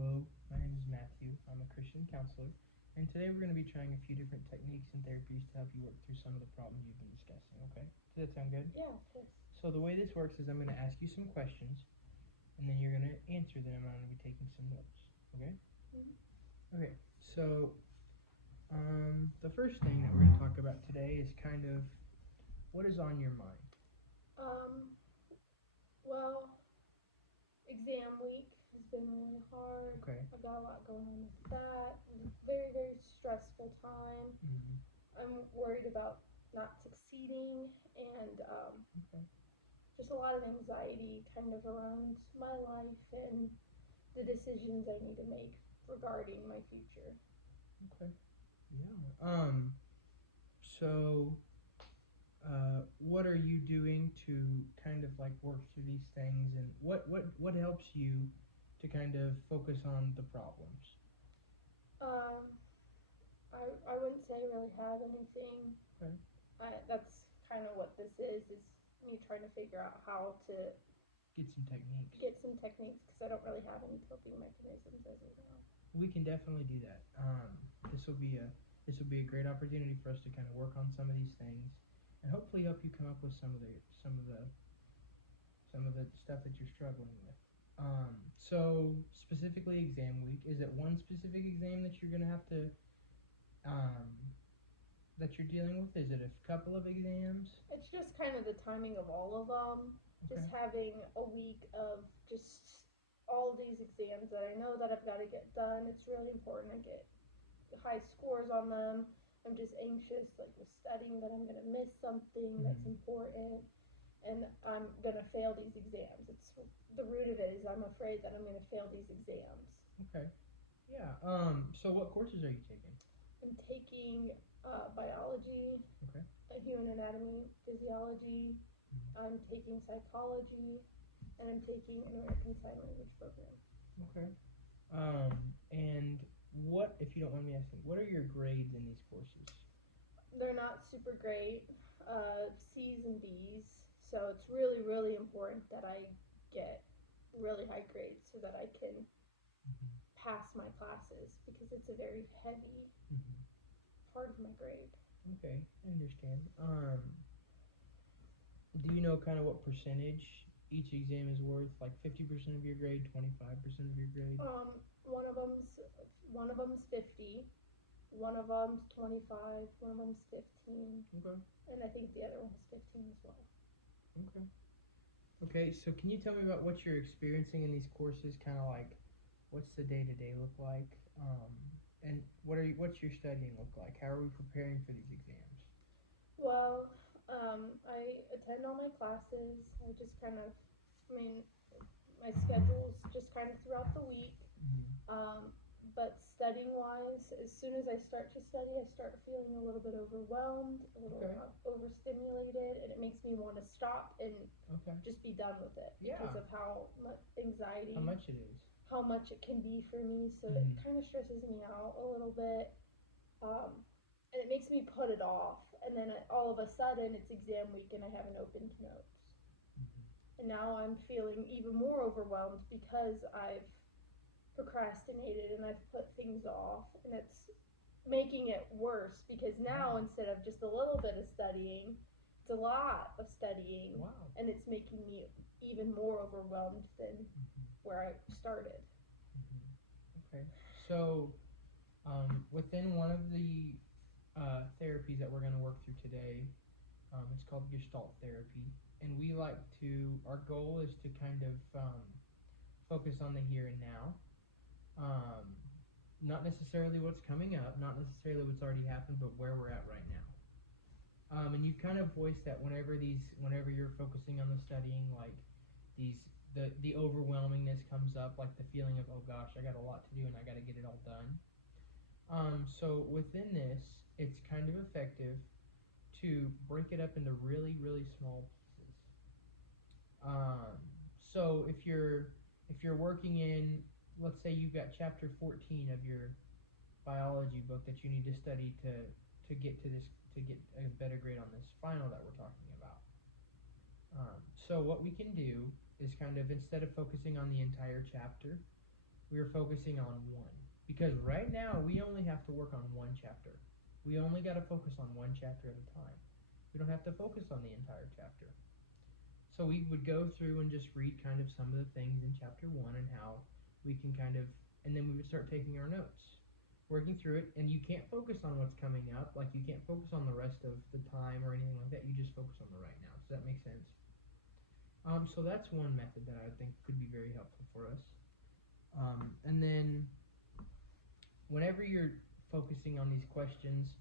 Hello, my name is Matthew. I'm a Christian counselor, and today we're going to be trying a few different techniques and therapies to help you work through some of the problems you've been discussing, okay? Does that sound good? Yeah, of course. So, the way this works is I'm going to ask you some questions, and then you're going to answer them, and I'm going to be taking some notes, okay? Mhm. Okay, so the first thing that we're going to talk about today is kind of what is on your mind. Um, well, exam week has been really hard. Okay. I've got a lot going on with that. Very, very stressful time. Mm-hmm. I'm worried about not succeeding and Okay. just a lot of anxiety kind of around my life and the decisions I need to make regarding my future. Okay. Yeah. So what are you doing to kind of like work through these things, and what helps you to kind of focus on the problems? Um, I wouldn't say I really have anything. Okay. That's kind of what this is me trying to figure out how to Get some techniques. get some techniques because I don't really have any coping mechanisms as of now. We can definitely do that. This will be a great opportunity for us to kind of work on some of these things, and hopefully help you come up with some of the stuff that you're struggling with. So specifically exam week, is it one specific exam that you're gonna have to um, that you're dealing with? Is it a couple of exams? It's just kind of the timing of all of them. Okay. Just having a week of just all these exams that I know that I've got to get done. It's really important I get high scores on them. I'm just anxious, like with studying, that I'm going to miss something that's Mm-hmm. important and I'm going to fail these exams. It's the root of it is I'm afraid that I'm going to fail these exams. Okay. Yeah. So what courses are you taking? I'm taking biology, Okay. human anatomy, physiology. Mm-hmm. I'm taking psychology, and I'm taking an American Sign Language program. Okay. And what, if you don't mind me asking, what are your grades in these courses? They're not super great, C's and B's, so it's really, really important that I get really high grades so that I can Mm-hmm. pass my classes because it's a very heavy Mm-hmm. part of my grade. Okay, I understand. Do you know kind of what percentage each exam is worth? Like 50% of your grade, 25% of your grade? Um, one of them's one of them's 50, one of them's 25, one of them's 15, Okay. and I think the other one's 15 as well. Okay. Okay, so can you tell me about what you're experiencing in these courses? Kind of like, what's the day to day look like? And what's your studying look like? How are we preparing for these exams? Well, I attend all my classes. I just kind of, I mean, my schedule's just kind of throughout the week. Mm-hmm. But studying wise, as soon as I start to study, I start feeling a little bit overwhelmed, a little Okay. overstimulated, and it makes me want to stop and Okay. just be done with it because Yeah. of how much anxiety, How much it is? how much it can be for me. So it Mm-hmm. kind of stresses me out a little bit. Um, and it makes me put it off. And then all of a sudden, it's exam week and I haven't opened notes. Mm-hmm. And now I'm feeling even more overwhelmed because I've procrastinated and I've put things off. And it's making it worse because now Wow. instead of just a little bit of studying, it's a lot of studying. Wow. And it's making me even more overwhelmed than Mm-hmm. where I started. Mm-hmm. Okay. So, within one of the therapies that we're going to work through today, it's called Gestalt therapy, and we like to. Our goal is to kind of focus on the here and now, um, not necessarily what's coming up, not necessarily what's already happened, but where we're at right now. And you kind of voice that whenever you're focusing on the studying, like these, the overwhelmingness comes up, like the feeling of, oh gosh, I got a lot to do and I got to get it all done. So within this, it's kind of effective to break it up into really, really small pieces. Um, so if you're working in, let's say you've got chapter 14 of your biology book that you need to study to get to this, to get a better grade on this final that we're talking about. So what we can do is kind of, instead of focusing on the entire chapter, we were focusing on one. Because right now we only have to work on one chapter. We only got to focus on one chapter at a time. We don't have to focus on the entire chapter. So we would go through and just read kind of some of the things in chapter one and how we can kind of, and then we would start taking our notes, working through it. And you can't focus on what's coming up, like you can't focus on the rest of the time or anything like that. You just focus on the right now. Does that make sense? So that's one method that I think could be very helpful for us. And then whenever you're focusing on these questions,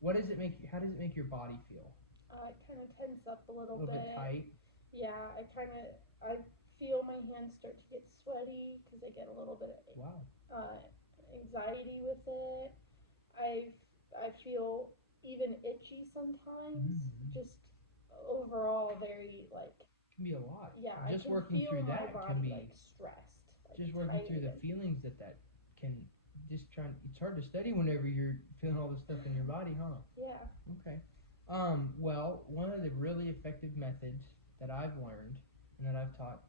what does it make you? How does it make your body feel? I kind of tense up a A little little bit tight. Yeah, I feel my hands start to get sweaty because I get a little bit of Wow. anxiety with it. I feel even itchy sometimes. Just overall very like. Can be a lot. Yeah, Just I can working feel through my that body can be like stressed. Like just working through the tight. feelings that can just trying. It's hard to study whenever you're feeling all this stuff in your body, huh? Yeah. Okay. Well, one of the really effective methods that I've learned and that I've taught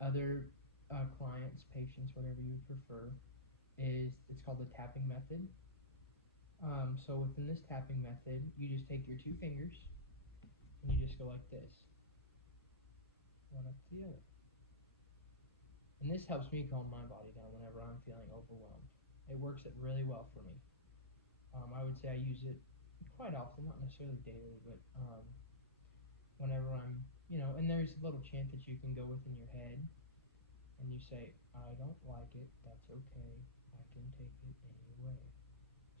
other clients, patients, whatever you prefer, is it's called the tapping method. So within this tapping method, you just take your two fingers and you just go like this, one up to the other. And this helps me calm my body down whenever I'm feeling overwhelmed. It works it really well for me. I would say I use it quite often, not necessarily daily, but whenever I'm, and there's a little chant that you can go with in your head, and you say, I don't like it, that's okay, I can take it anyway.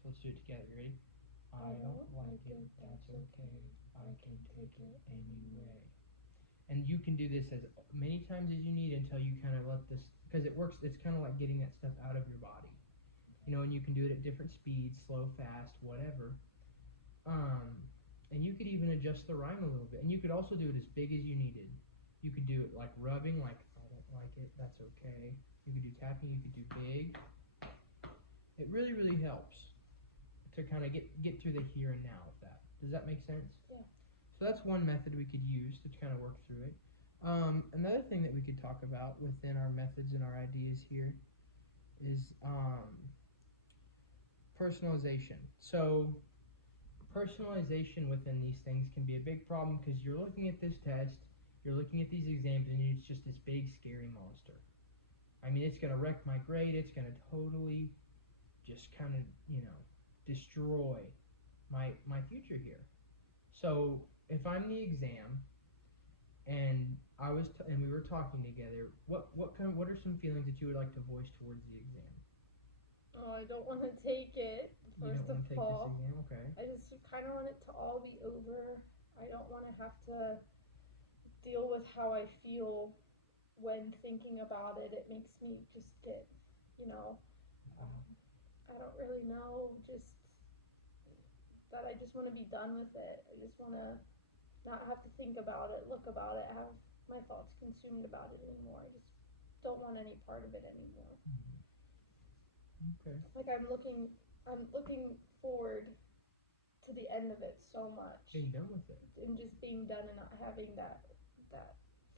So let's do it together, you ready? I don't like it, that's okay, I can take it anyway. And you can do this as many times as you need until you kind of let this, because it works, it's kind of like getting that stuff out of your body. And you can do it at different speeds, slow, fast, whatever. And you could even adjust the rhyme a little bit. And you could also do it as big as you needed. You could do it like rubbing, like, I don't like it, that's okay. You could do tapping, you could do big. It really, really helps to kind of get through the here and now of that. Does that make sense? Yeah. So that's one method we could use to kind of work through it. Another thing that we could talk about within our methods and our ideas here is personalization. So personalization within these things can be a big problem because you're looking at this test, you're looking at these exams, and it's just this big scary monster. I mean, it's going to wreck my grade. It's going to totally just kind of, destroy my future here. So if I'm the exam and and we were talking together, what are some feelings that you would like to voice towards the exam? Oh, I don't want to take it. You don't want to take this exam, okay? I just kind of want it to all be over. I don't want to have to deal with how I feel when thinking about it. It makes me just get, I don't really know. Just that I just want to be done with it. I just want to not have to think about it, look about it, have my thoughts consumed about it anymore. I just don't want any part of it anymore. Okay. Like I'm looking forward to the end of it so much. Being done with it. And just being done and not having that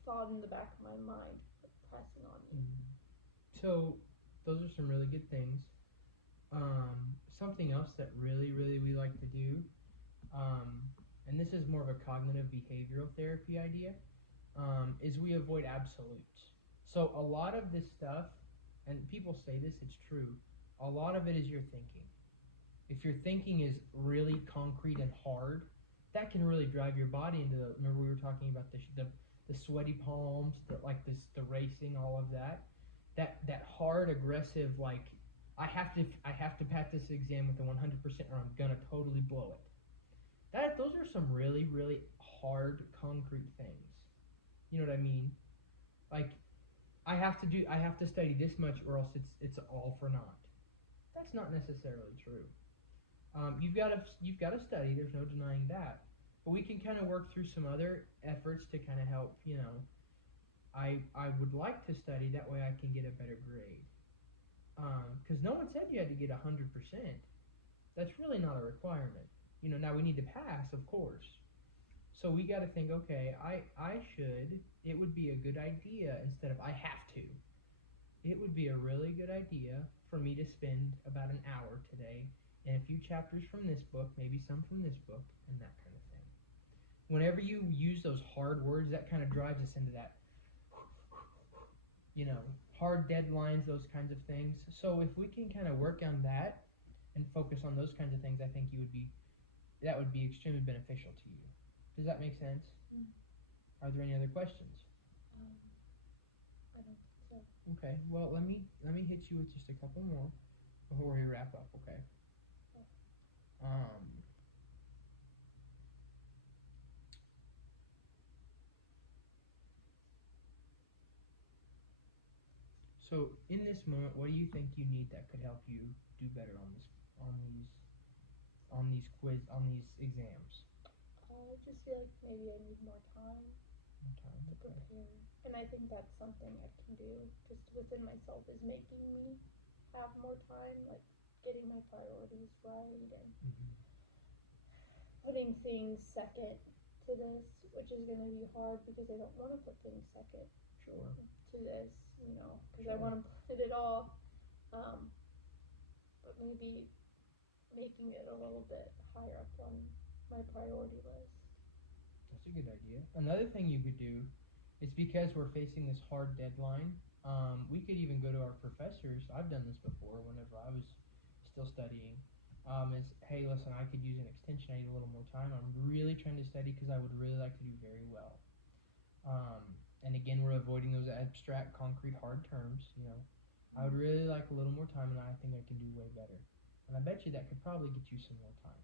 thought in the back of my mind pressing on me. So those are some really good things. Something else that really, really we like to do, and this is more of a cognitive behavioral therapy idea, is we avoid absolutes. So a lot of this stuff, and people say this, it's true, a lot of it is your thinking. If your thinking is really concrete and hard, that can really drive your body into remember we were talking about the sweaty palms, the racing, all of that. That hard, aggressive, like I have to pass this exam with a 100% or I'm gonna totally blow it. Those are some really, really hard, concrete things. You know what I mean? Like I have to study this much or else it's all for naught. That's not necessarily true. You've got to study. There's no denying that. But we can kind of work through some other efforts to kind of help. I would like to study that way I can get a better grade. Because no one said you had to get 100%. That's really not a requirement. Now we need to pass, of course. So we got to think, okay, it would be a good idea instead of I have to. it would be a really good idea for me to spend about an hour today in a few chapters from this book, maybe some from this book, and that kind of thing. Whenever you use those hard words, that kind of drives us into that, hard deadlines, those kinds of things. So if we can kind of work on that and focus on those kinds of things, I think that would be extremely beneficial to you. Does that make sense? Mm. Are there any other questions? I don't think so. Okay. Well, let me hit you with just a couple more before we wrap up. Okay. Um. So in this moment, what do you think you need that could help you do better on these on these exams? I just feel like maybe I need more time Okay. to prepare. And I think that's something I can do just within myself is making me have more time, like getting my priorities right and Mm-hmm. putting things second to this, which is going to be hard because I don't want to put things second Sure. to this, because I Sure. want to put it all, um, but maybe making it a little bit higher up on my priority list. That's a good idea. Another thing you could do is because we're facing this hard deadline, we could even go to our professors. I've done this before whenever I was still studying. Is hey, listen, I could use an extension. I need a little more time. I'm really trying to study because I would really like to do very well. Um, and again, we're avoiding those abstract, concrete, hard terms. I would really like a little more time, and I think I can do way better. And I bet you that could probably get you some more time.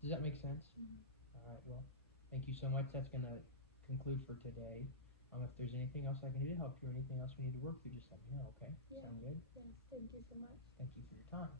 Does that make sense? Mm. All right. Well, thank you so much. That's going to conclude for today. If there's anything else I can do to help you or anything else we need to work through, just let me know, okay? Yeah. Sound good? Yes, thank you so much. Thank you for your time.